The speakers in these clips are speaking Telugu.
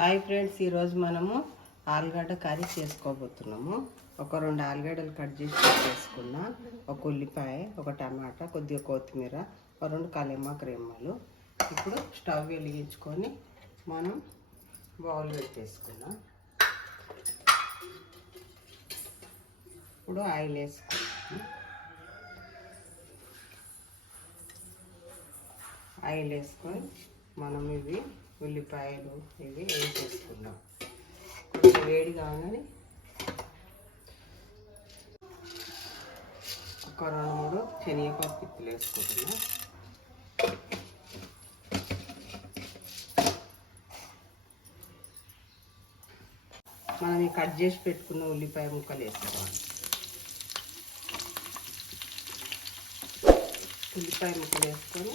హాయ్ ఫ్రెండ్స్ ఈరోజు మనము ఆలుగడ్డ కర్రీ చేసుకోబోతున్నాము. ఒక రెండు ఆలుగడ్డలు కట్ చేసి పెట్టేసుకున్నా. ఒక ఉల్లిపాయ ఒక టమాటా కొద్దిగా కొత్తిమీర ఒక రెండు కలేమాకు రెమ్మలు ఇప్పుడు స్టవ్ వెలిగించుకొని మనం బౌల్ పెట్టేసుకున్నాం ఇప్పుడు ఆయిల్ వేసుకున్నాం ఆయిల్ వేసుకొని మనం ఇవి ఉల్లిపాయలు ఇవి వేసేసుకుందాం కొంచెం వేడి కాగానే ఒక రెండు మూడు శనగపప్పు పిప్పులు వేసుకుంటున్నా. మనం ఈ కట్ చేసి పెట్టుకున్న ఉల్లిపాయ ముక్కలు వేసుకోవాలి. ఉల్లిపాయ ముక్కలు వేసుకొని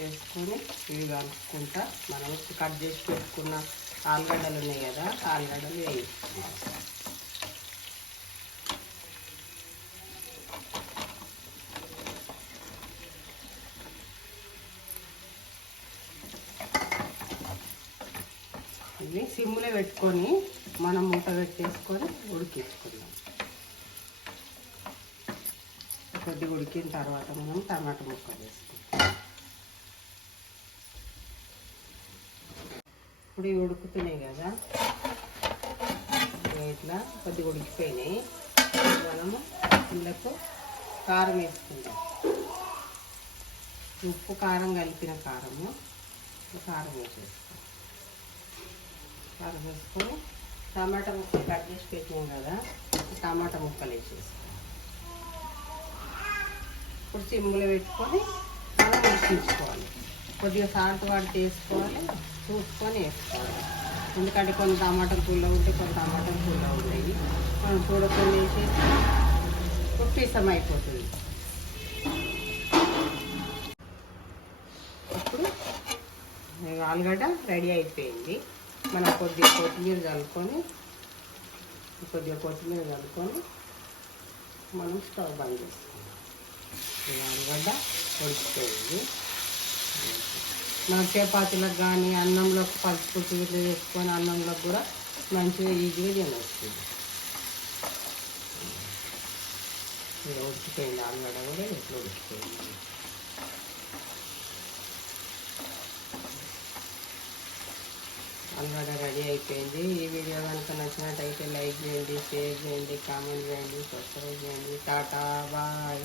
చేసుకుని వేసుకొని ఇవి కలుపుకుంటా మనం కట్ చేసి పెట్టుకున్న ఆలుగడ్డలు ఉన్నాయి కదా ఆలుగడ్డలు వేయించుకున్నాం ఇవి సిమ్లో పెట్టుకొని మనం మూట పెట్టేసుకొని ఉడికించుకుందాం. కొద్దిగా ఉడికిన తర్వాత మనం టమాటా ముక్కలు వేసుకుంటాం ఇప్పుడు ఉడుకుతున్నాయి కదా. ఇట్లా కొద్దిగా ఉడికిపోయినాయి. మనము ఇందుకు కారం వేసుకుందాం. ఉప్పు కారం కలిపిన కారము. కారం వేసేస్తాం. కారం వేసుకొని టమాటా ముక్కలు కట్ చేసి పెట్టినాం కదా. టమాటా ముక్కలు వేసేస్తాం. ఇప్పుడు సిమ్లో పెట్టుకొని మనం ఉడికించుకోవాలి కొద్దిగా సాల్ట్ వాడి వేసుకోవాలి చూసుకొని వేసుకోవాలి. ఎందుకంటే కొన్ని టమాటాలు పుల్ల ఉంటాయి కొన్ని టమాటాలు పుల్ల ఉంటాయి. మనం చూడకుండా వేసేసి కుట్టిస్తాం అయిపోతుంది. అప్పుడు ఆలుగడ్డ రెడీ అయిపోయింది. మనం కొద్దిగా కొత్తిమీర చల్లుకొని కొద్దిగా కొత్తిమీర కలుపుకొని మనం స్టవ్ బంద్ చేస్తాం ఆలుగడ్డ ఉడికిపోయింది. మన చపాతీలకు కానీ అన్నంలో పసుపు ఇట్లా చేసుకొని అన్నంలో కూడా మంచిగా ఈజీగా తినవచ్చు. ఇలా ఉడికిపోయింది ఆలుగడ్డ కూడా ఇట్లా ఉడికిపోయింది. ఆలుగడ్డ రెడీ అయిపోయింది. ఈ వీడియో కనుక నచ్చినట్టయితే లైక్ చేయండి షేర్ చేయండి కామెంట్ చేయండి సబ్స్క్రైబ్ చేయండి. Tata bye.